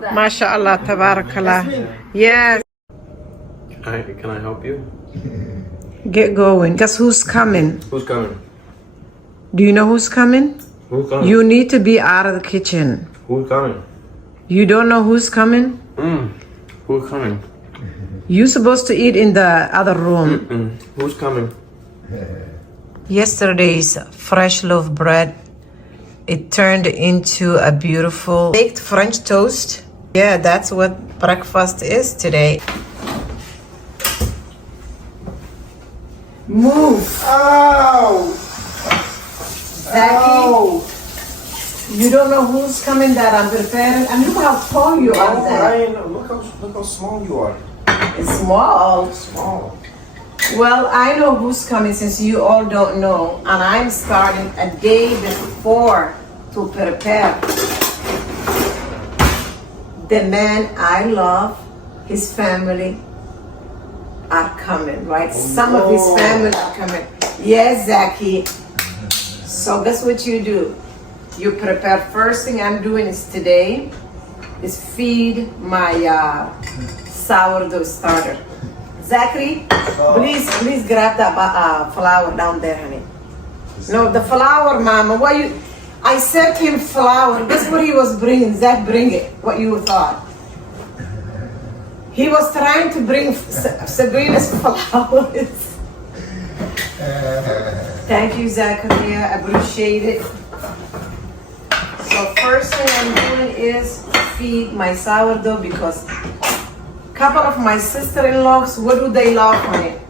MashaAllah, tabarakallah. Yes. Can I help you? Get going. Guess who's coming? Who's coming? Do you know who's coming? Who's coming? You need to be out of the kitchen. Who's coming? You don't know who's coming? Who's coming? You're supposed to eat in the other room. Who's coming? Yesterday's fresh loaf bread, it turned into a beautiful baked French toast. Yeah, that's what breakfast is today. Move. Ow! Zachy, Ow! you don't know who's coming that I'm preparing. And look how tall you are, Oh, Zach. look how small you are. It's small. Small. Well, I know who's coming since you all don't know. And I'm starting a day before to prepare. The man I love, his family are coming, right? Some of his family are coming. Yes, Zachy. So guess what you do? You prepare. First thing I'm doing is today is feed my sourdough starter. Zachary, please grab that flour down there, honey. No, the flour, Mama. What you? I said to him flour. Guess what he was bringing? Zach, bring it. What you thought? He was trying to bring Sabrina's flowers. Thank you, Zachary. I appreciate it. So first thing I'm doing is feed my sourdough because a couple of my sister-in-laws, what do they love on it?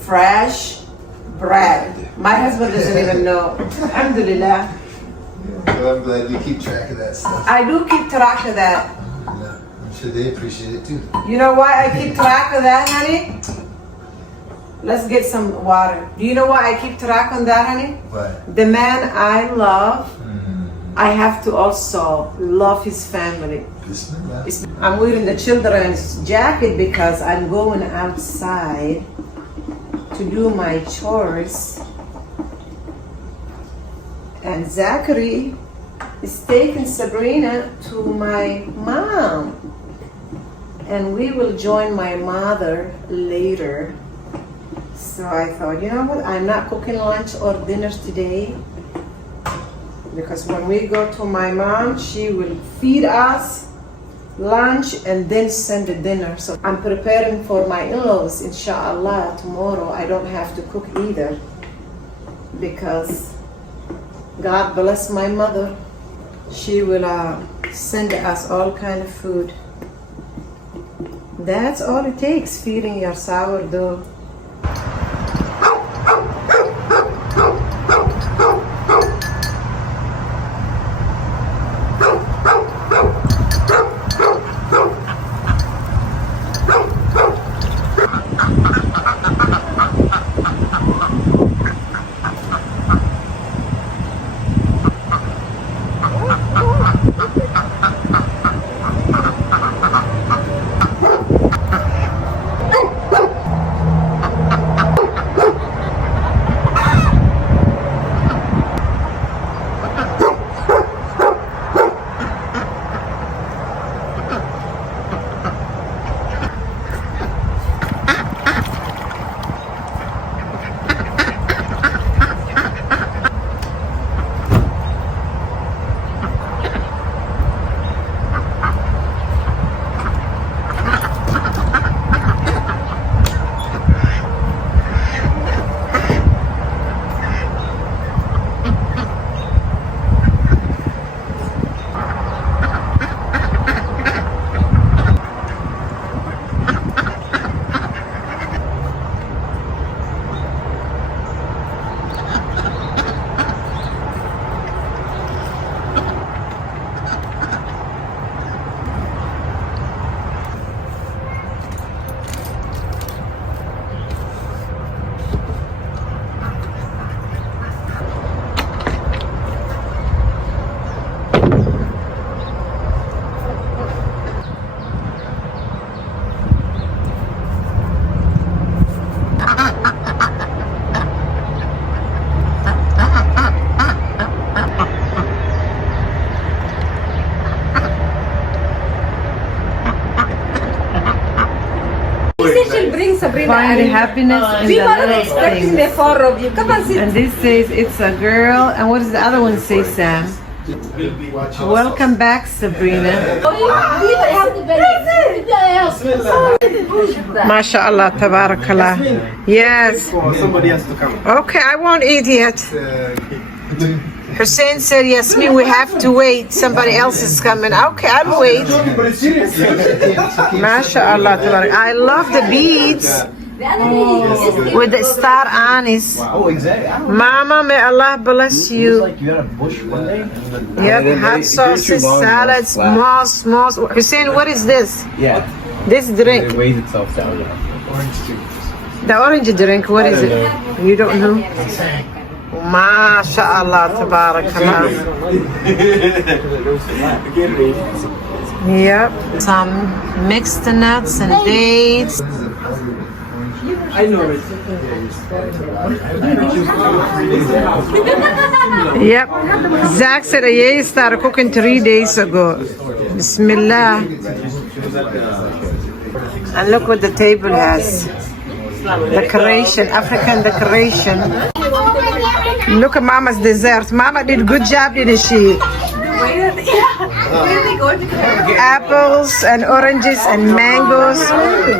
Fresh bread. My husband doesn't even know. Alhamdulillah. Well, I'm glad you keep track of that stuff. I do keep track of that. Yeah, I'm sure they appreciate it too. You know why I keep track of that, honey? Let's get some water. Do you know why I keep track on that, honey? What? The man I love, I have to also love his family. Bismillah. I'm wearing the children's jacket because I'm going outside to do my chores. And Zachary is taking Sabrina to my mom. And we will join my mother later. So I thought, you know what, I'm not cooking lunch or dinner today. Because when we go to my mom, she will feed us lunch and then send the dinner. So I'm preparing for my in-laws, inshallah, tomorrow. I don't have to cook either. Because God bless my mother. She will send us all kind of food. That's all it takes, feeding your sourdough. bring Sabrina. Find happiness in We the were little expecting things. the four of you. Come on, sit. And this says it's a girl. And what does the other one say, Sam? Welcome back, Sabrina. MashaAllah, tabarakallah. Yes. Somebody has to come. Okay, I won't eat yet. Hussein said, Yasmin, we have to wait. Somebody else is coming. Okay, I'll wait. MashaAllah, tabarak. I love the beads with the star anise. Oh, exactly. Mama, may Allah bless you. Like you had a bush one day. Yep, hot sauces, salads, small. Hussein, what is this? Yeah. This drink. It weighs itself down. The orange drink, what is it? You don't know? MashaAllah, tabarakallah. Yep, some mixed nuts and dates. I know it. Yep, Zach said he started cooking 3 days ago. Bismillah. And look what the table has. Decoration, African decoration. Look at Mama's dessert. Mama did good job, didn't she? Apples and oranges and mangoes.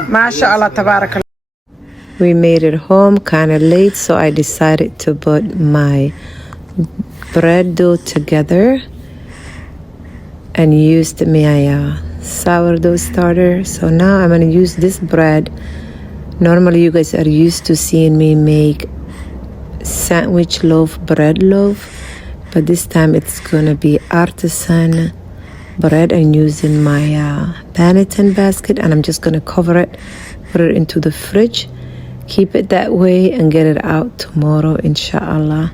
MashaAllah, tabarakallah. We made it home kind of late, so I decided to put my bread dough together and used my sourdough starter. So now I'm going to use this bread. Normally you guys are used to seeing me make sandwich loaf, bread loaf, but this time it's gonna be artisan bread and using my panettone basket, and I'm just gonna cover it, put it into the fridge, keep it that way and get it out tomorrow, inshallah.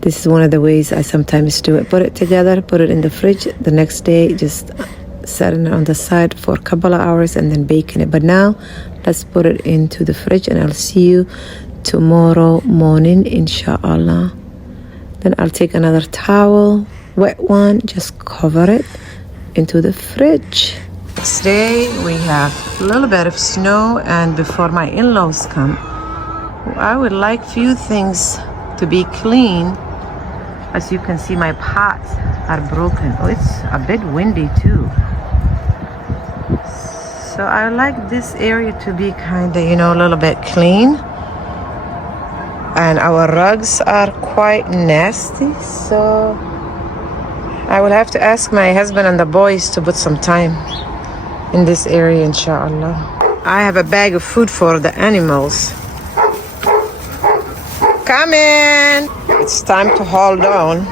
This is one of the ways I sometimes do it. Put it together, put it in the fridge, the next day just setting it on the side for a couple of hours and then baking it. But now let's put it into the fridge and I'll see you tomorrow morning, inshallah. Then I'll take another towel, wet one, just cover it into the fridge. Next day we have a little bit of snow, and before my in-laws come, I would like few things to be clean. As you can see, my pots are broken. Oh, it's a bit windy too. So I like this area to be kind of, a little bit clean. And our rugs are quite nasty, so I will have to ask my husband and the boys to put some time in this area, inshallah. I have a bag of food for the animals. Come in! It's time to hold on.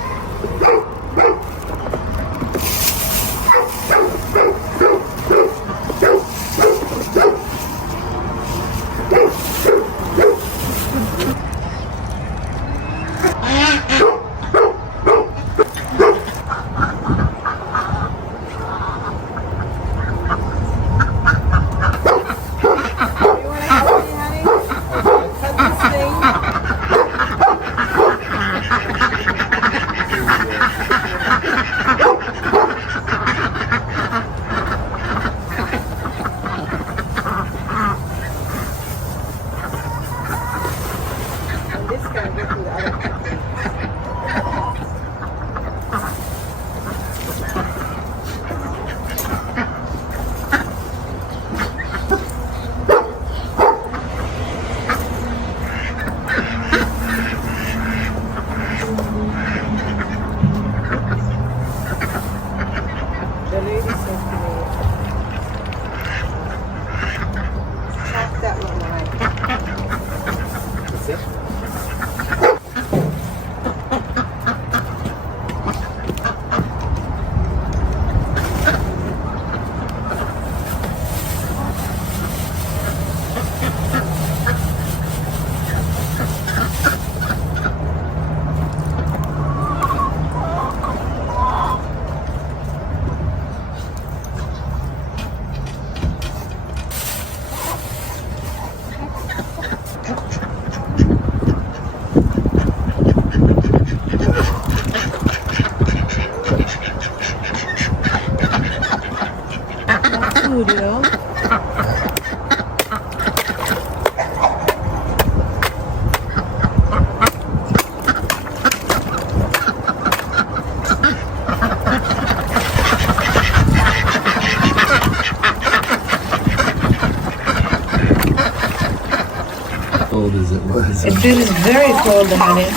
was. It feels very cold, honey.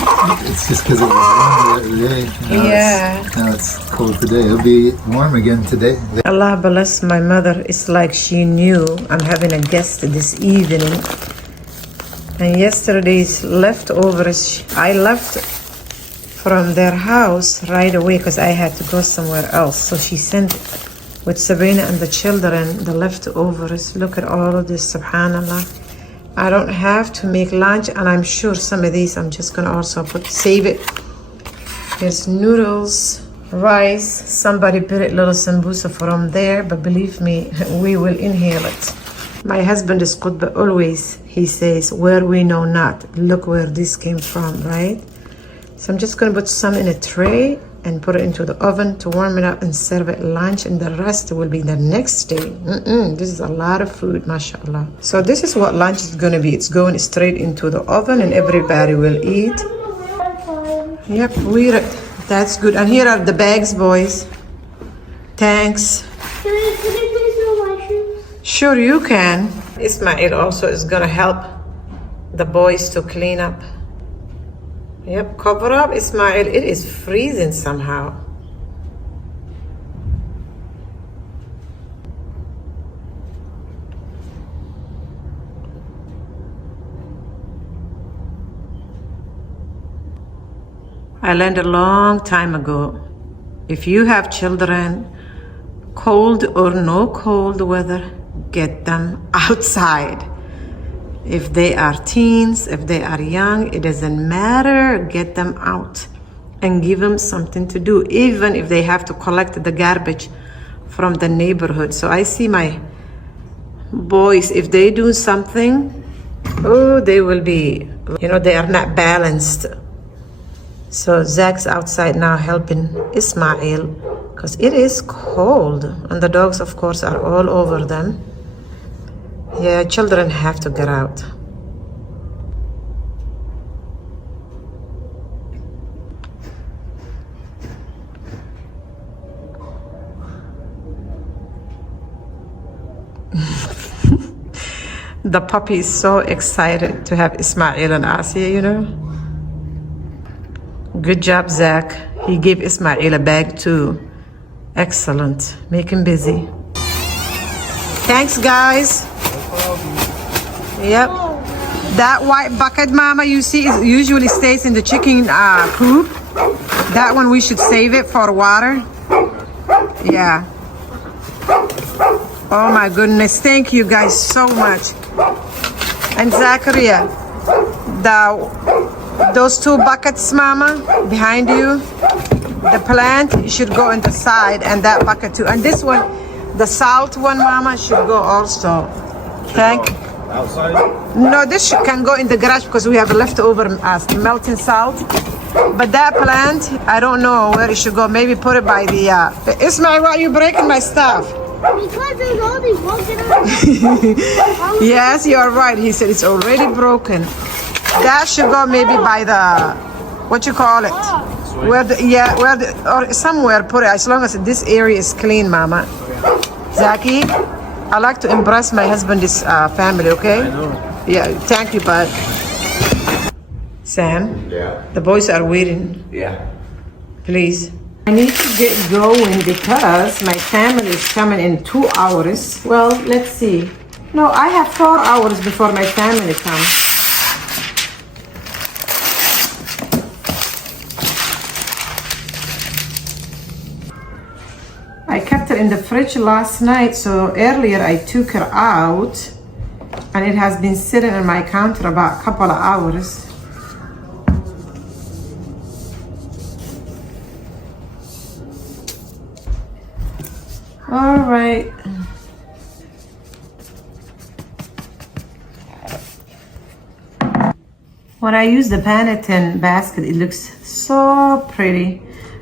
It's just because it was warm the other day. Now Yeah. now it's cold today. It'll be warm again today. Allah bless my mother. It's like she knew I'm having a guest this evening. And yesterday's leftovers, I left from their house right away because I had to go somewhere else. So she sent with Sabrina and the children the leftovers. Look at all of this, subhanallah. I don't have to make lunch, and I'm sure some of these I'm just gonna also save it. Here's noodles, rice. Somebody put a little sambusa from there, but believe me, we will inhale it. My husband is Qutb always. He says, where we know not, look where this came from, right? So I'm just gonna put some in a tray and put it into the oven to warm it up and serve it lunch, and the rest will be the next day. This is a lot of food, mashallah. So this is what lunch is gonna be. It's going straight into the oven and everybody will eat. Yep, that's good. And here are the bags, boys. Thanks. Can I please wear my shoes? Sure you can. Ismail also is gonna help the boys to clean up. Yep, cover up, Ismail. It is freezing somehow. I learned a long time ago, if you have children, cold or no cold weather, get them outside. If they are teens, if they are young, it doesn't matter, get them out and give them something to do, even if they have to collect the garbage from the neighborhood. So I see my boys, if they do something, oh, they will be, they are not balanced. So Zach's outside now helping Ismail because it is cold, and the dogs, of course, are all over them. Yeah, children have to get out. The puppy is so excited to have Ismail and Asiya, Good job, Zach. He gave Ismail a bag too. Excellent. Make him busy. Thanks, guys. Yep. That white bucket, Mama, you see, usually stays in the chicken coop. That one, we should save it for water. Yeah. Oh my goodness. Thank you guys so much. And Zachariah, those two buckets, Mama, behind you, the plant should go in the side, and that bucket too. And this one, the salt one, Mama, should go also. Thank you. Outside? No, this can go in the garage because we have leftover melting salt. But that plant, I don't know where it should go. Maybe put it by the... Ismail, why are you breaking my stuff? Because there's all these broken. Yes, you're right. He said it's already broken. That should go maybe by the... What you call it? Or somewhere put it. As long as this area is clean, Mama. Zaki, I like to impress my husband's family, okay? I know. Yeah, thank you, bud. Sam? Yeah. The boys are waiting. Yeah. Please. I need to get going because my family is coming in 2 hours. Well, let's see. No, I have 4 hours before my family comes. I kept it in the fridge last night, so earlier I took her out and it has been sitting on my counter about a couple of hours. All right. When I use the Panettone basket, it looks so pretty.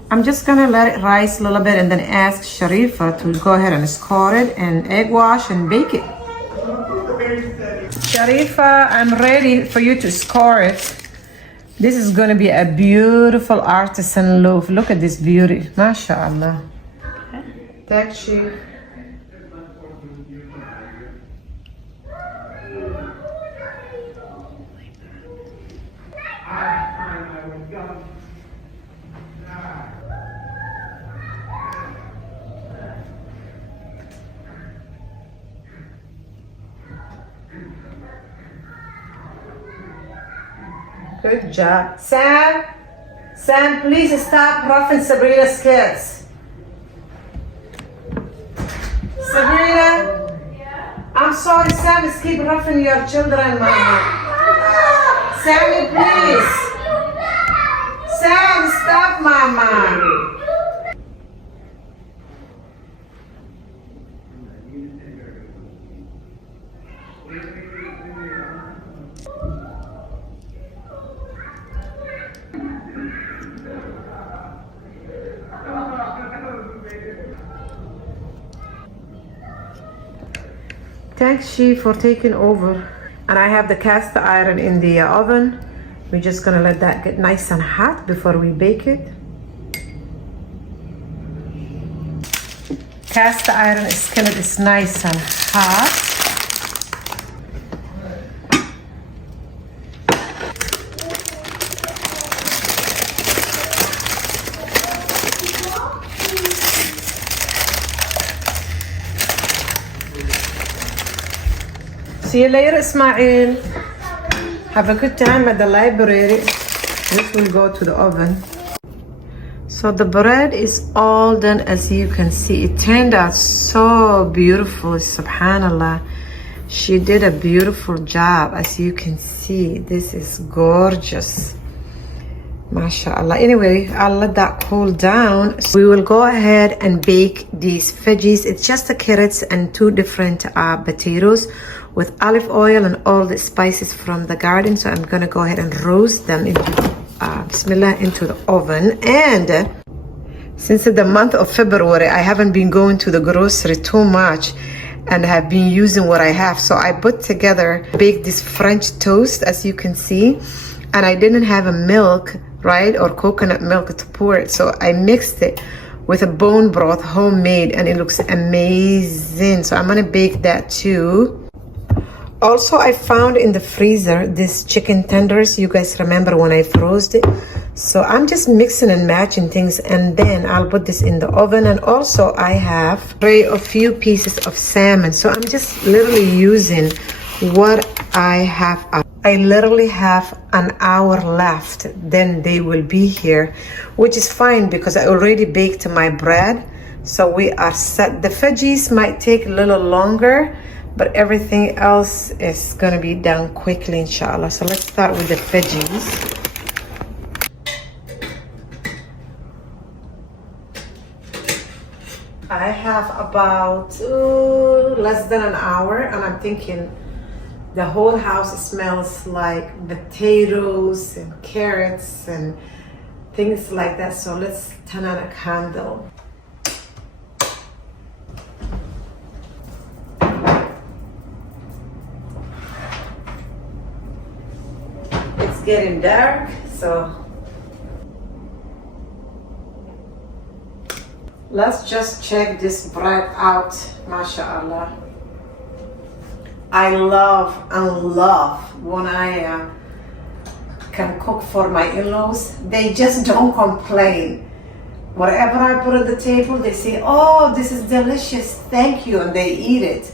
I'm just gonna let it rise a little bit and then ask Sharifa to go ahead and score it and egg wash and bake it. Sharifa, I'm ready for you to score it. This is gonna be a beautiful artisan loaf. Look at this beauty, mashallah. Thank you. Good job. Sam, please stop roughing Sabrina's kids. Sabrina? I'm sorry, Sam is keep roughing your children, Mama. Sammy, please. Sam, stop, Mama. Thanks, She, for taking over. And I have the cast iron in the oven. We're just gonna let that get nice and hot before we bake it. Cast iron skillet is nice and hot. See you later, Ismail. Have a good time at the library. This will go to the oven. So the bread is all done, as you can see. It turned out so beautiful, subhanallah. She did a beautiful job, as you can see. This is gorgeous. MashaAllah. Anyway, I'll let that cool down. So we will go ahead and bake these veggies. It's just the carrots and 2 different potatoes with olive oil and all the spices from the garden. So I'm gonna go ahead and roast them into Bismillah, into the oven. And since the month of February, I haven't been going to the grocery too much and have been using what I have. So I put together, baked this French toast, as you can see. And I didn't have a milk, right, or coconut milk to pour it. So I mixed it with a bone broth, homemade, and it looks amazing. So I'm gonna bake that too. Also, I found in the freezer this chicken tenders. You guys remember when I froze it? So I'm just mixing and matching things, and then I'll put this in the oven. And also I have a few pieces of salmon. So I'm just literally using what I have. I literally have an hour left, then they will be here, which is fine because I already baked my bread. So we are set. The veggies might take a little longer, but everything else is gonna be done quickly, inshallah. So let's start with the veggies. I have about less than an hour, and I'm thinking the whole house smells like potatoes and carrots and things like that. So let's turn on a candle. It's getting dark, so let's just check this bread out, mashallah. I love when I can cook for my in-laws. They just don't complain. Whatever I put on the table, they say, oh, this is delicious, thank you, and they eat it.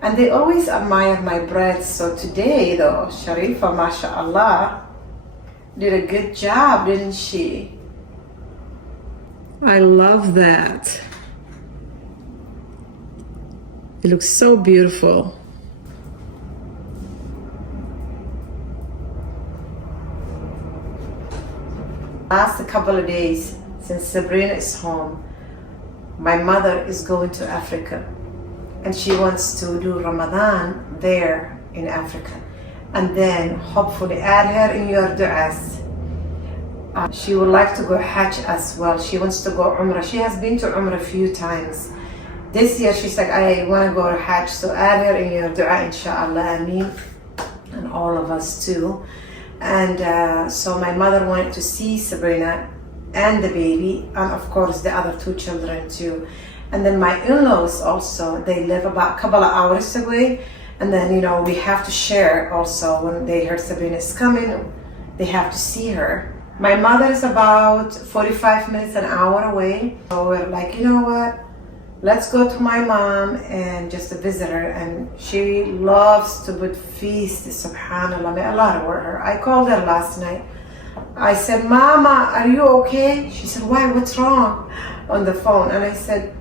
And they always admire my bread. So today though, Sharifa, mashallah, did a good job, didn't she? I love that. It looks so beautiful. Last couple of days since Sabrina is home, my mother is going to Africa and she wants to do Ramadan there in Africa, and then hopefully add her in your du'as. She would like to go Hajj as well. She wants to go Umrah. She has been to Umrah a few times. This year she's like, I want to go to Hajj, so add her in your du'a, inshallah, Ameen, and all of us too. And so my mother wanted to see Sabrina and the baby, and of course the other 2 children too. And then my in-laws also, they live about a couple of hours away. And then, you know, we have to share also. When they heard Sabrina is coming, they have to see her. My mother is about 45 minutes, an hour away. So we're like, you know what? Let's go to my mom and just visit her. And she loves to put feasts, subhanAllah. May Allah reward her. I called her last night. I said, Mama, are you okay? She said, why, what's wrong? On the phone. And I said,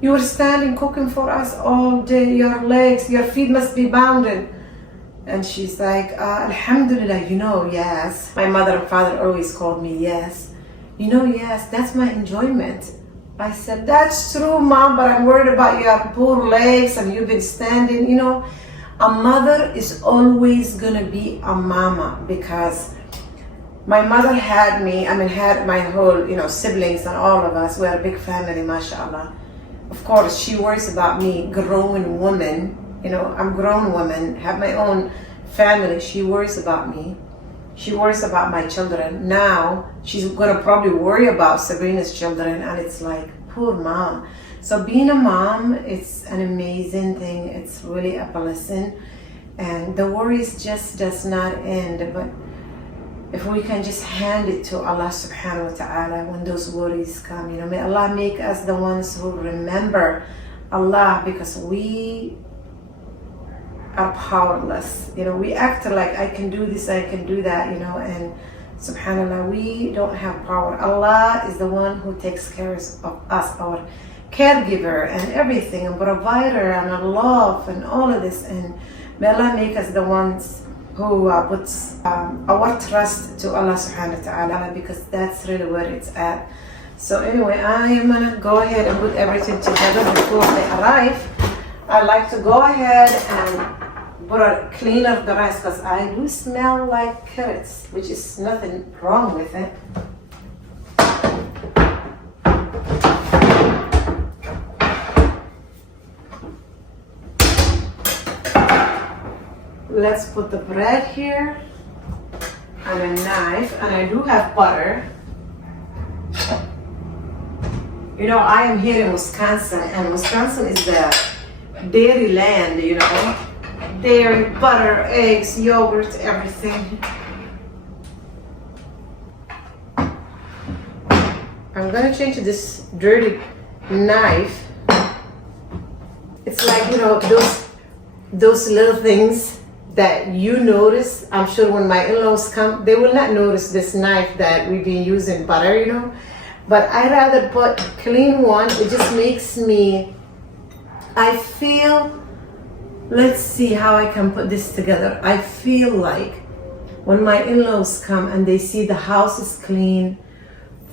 you were standing cooking for us all day. Your legs, your feet must be bounded. And she's like, Alhamdulillah, yes. My mother and father always called me yes. Yes, that's my enjoyment. I said, that's true, Mom, but I'm worried about your poor legs and you've been standing. A mother is always gonna be a mama, because my mother had me, had my whole, siblings and all of us. We're a big family, mashallah. Of course, she worries about me, grown woman. I'm grown woman, have my own family. She worries about me. She worries about my children. Now, she's gonna probably worry about Sabrina's children, and it's like, poor mom. So being a mom, it's an amazing thing. It's really a blessing. And the worries just does not end. But if we can just hand it to Allah subhanahu wa ta'ala when those worries come, may Allah make us the ones who remember Allah, because we are powerless. We act like I can do this, I can do that, and subhanallah, we don't have power. Allah is the one who takes care of us, our caregiver and everything, and provider and our love and all of this. And may Allah make us the ones who puts our trust to Allah subhanahu wa ta'ala, because that's really where it's at. So anyway, I am gonna go ahead and put everything together before they arrive. I like to go ahead and clean up the rest, because I do smell like carrots, which is nothing wrong with it. Let's put the bread here and a knife, and I do have butter. I am here in Wisconsin, and Wisconsin is the dairy land, dairy, butter, eggs, yogurt, everything. I'm gonna change this dirty knife. It's like, those little things that you notice. I'm sure when my in-laws come, they will not notice this knife that we've been using butter, But I rather put clean one. It just makes me, I feel, let's see how I can put this together. I feel like when my in-laws come and they see the house is clean,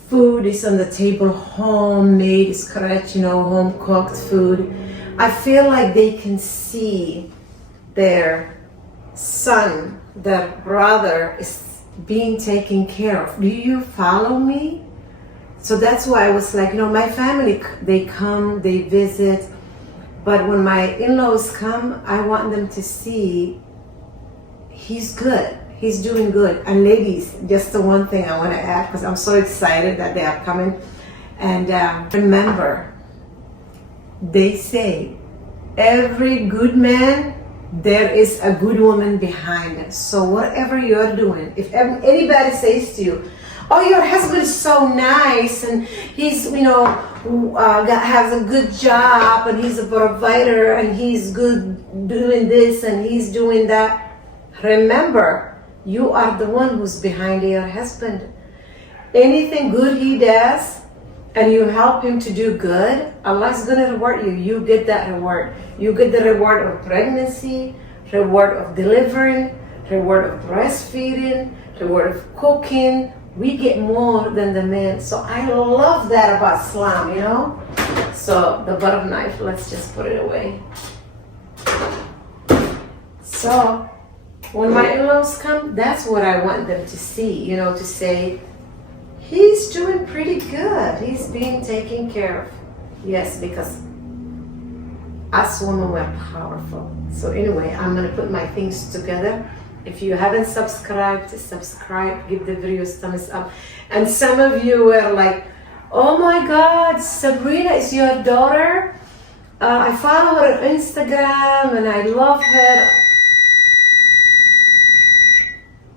food is on the table, homemade, scratch, home cooked food, I feel like they can see their son, their brother is being taken care of. Do you follow me? So that's why I was like, my family, they come, they visit, but when my in-laws come, I want them to see he's good, he's doing good. And ladies, just the one thing I want to add, because I'm so excited that they are coming, and remember, they say, every good man, there is a good woman behind it. So whatever you're doing, if anybody says to you, oh, your husband is so nice and he's, has a good job and he's a provider and he's good doing this and he's doing that, remember, you are the one who's behind your husband. Anything good he does and you help him to do good, Allah's going to reward you. You get that reward. You get the reward of pregnancy, reward of delivering, reward of breastfeeding, reward of cooking. We get more than the men. So I love that about Islam, So the butter knife, let's just put it away. So when my in-laws come, that's what I want them to see, to say, he's doing pretty good. He's being taken care of. Yes, because us women, we're powerful. So anyway, I'm going to put my things together. If you haven't subscribed, subscribe, give the videos thumbs up. And some of you were like, oh my God, Sabrina is your daughter? I follow her on Instagram and I love her.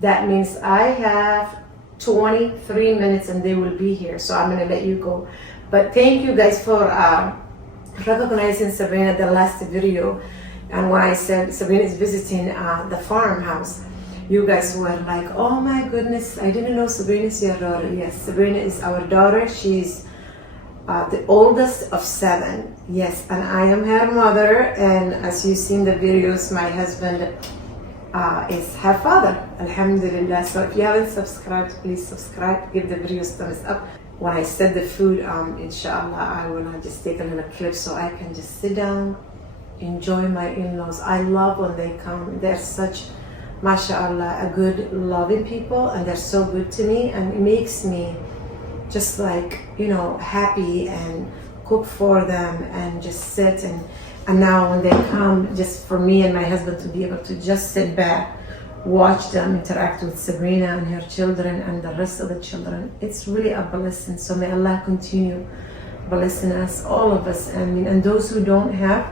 That means I have 23 minutes and they will be here. So I'm going to let you go. But thank you guys for recognizing Sabrina the last video. And when I said Sabrina is visiting the farmhouse. You guys were like, oh my goodness, I didn't know Sabrina is your daughter. Yes, Sabrina is our daughter. She's the oldest of 7. Yes, and I am her mother. And as you see in the videos, my husband is her father. Alhamdulillah. So if you haven't subscribed, please subscribe. Give the videos thumbs up. When I set the food, inshallah, I will just take a little clip so I can just sit down, enjoy my in-laws. I love when they come. They're such, mashallah, a good, loving people, and they're so good to me, and it makes me just like, you know, happy and cook for them and just sit. And now when they come, just for me and my husband to be able to just sit back, watch them interact with Sabrina and her children and the rest of the children, it's really a blessing. So may Allah continue blessing us, all of us, and those who don't have,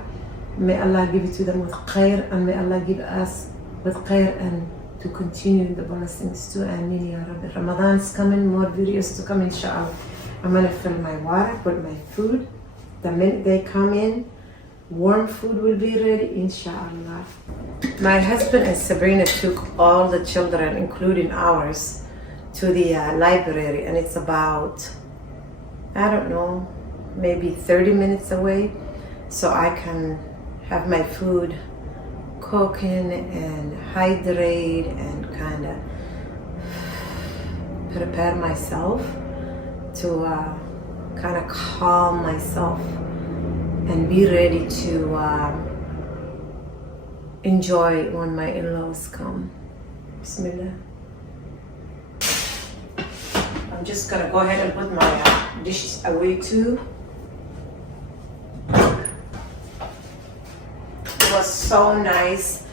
may Allah give it to them with khair, and may Allah give us with khair and to continue the blessings too. Ameen ya Rabbi. Ramadan is coming, more videos to come, inshallah. I'm gonna fill my water, put my food. The minute they come in, warm food will be ready, inshallah. My husband and Sabrina took all the children, including ours, to the library, and it's about, I don't know, maybe 30 minutes away, so I can have my food cooking and hydrate and kind of prepare myself to kind of calm myself and be ready to enjoy when my in-laws come. Bismillah. I'm just gonna go ahead and put my dishes away too. It was so nice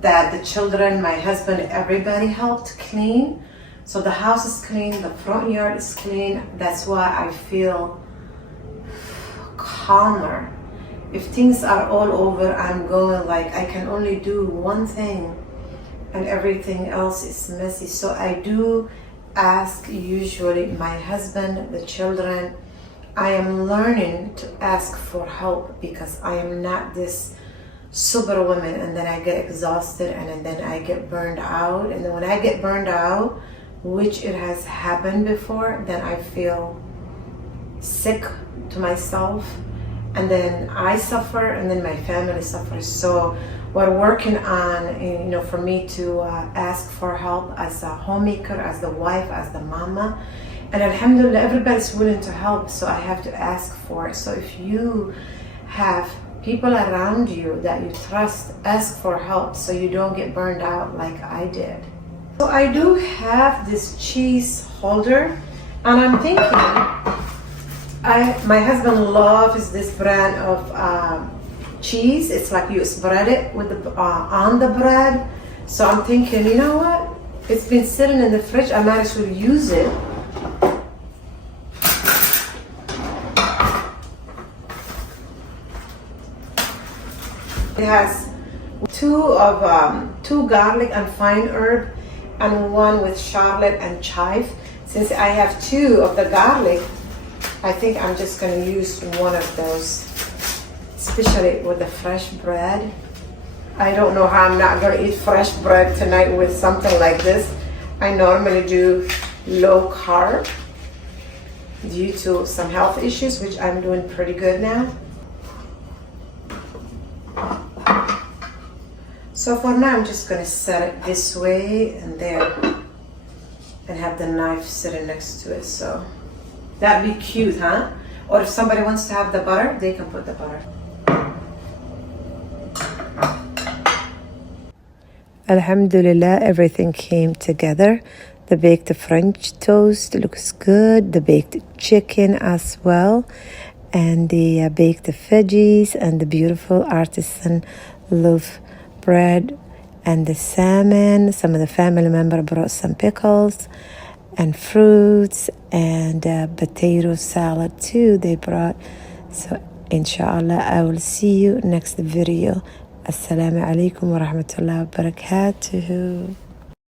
that the children, my husband, everybody helped clean. So the house is clean, the front yard is clean. That's why I feel calmer. If things are all over, I'm going like I can only do one thing and everything else is messy. So I do ask usually my husband, the children. I am learning to ask for help because I am not this superwoman, and then I get exhausted and then I get burned out. And then when I get burned out, which it has happened before, then I feel sick to myself, and then I suffer, and then my family suffers. So we're working on, you know, for me to ask for help as a homemaker, as the wife, as the mama. And alhamdulillah, everybody's willing to help, so I have to ask for it. So if you have people around you that you trust, ask for help so you don't get burned out like I did. So I do have this cheese holder, and I'm thinking, my husband loves this brand of cheese. It's like you spread it with the on the bread. So I'm thinking, you know what? It's been sitting in the fridge. I might as well use it. It has two garlic and fine herb, and one with shallot and chive. Since I have 2 of the garlic, I think I'm just going to use one of those, especially with the fresh bread. I don't know how I'm not going to eat fresh bread tonight with something like this. I normally do low carb due to some health issues, which I'm doing pretty good now. So for now, I'm just going to set it this way and there and have the knife sitting next to it. So that'd be cute, huh? Or if somebody wants to have the butter, they can put the butter. Alhamdulillah, everything came together. The baked French toast looks good. The baked chicken as well. And the baked veggies and the beautiful artisan loaf bread and the salmon. Some of the family members brought some pickles and fruits and potato salad too they brought. So inshallah, I will see you next video. Assalamu alaikum wa rahmatullahi wa barakatuhu.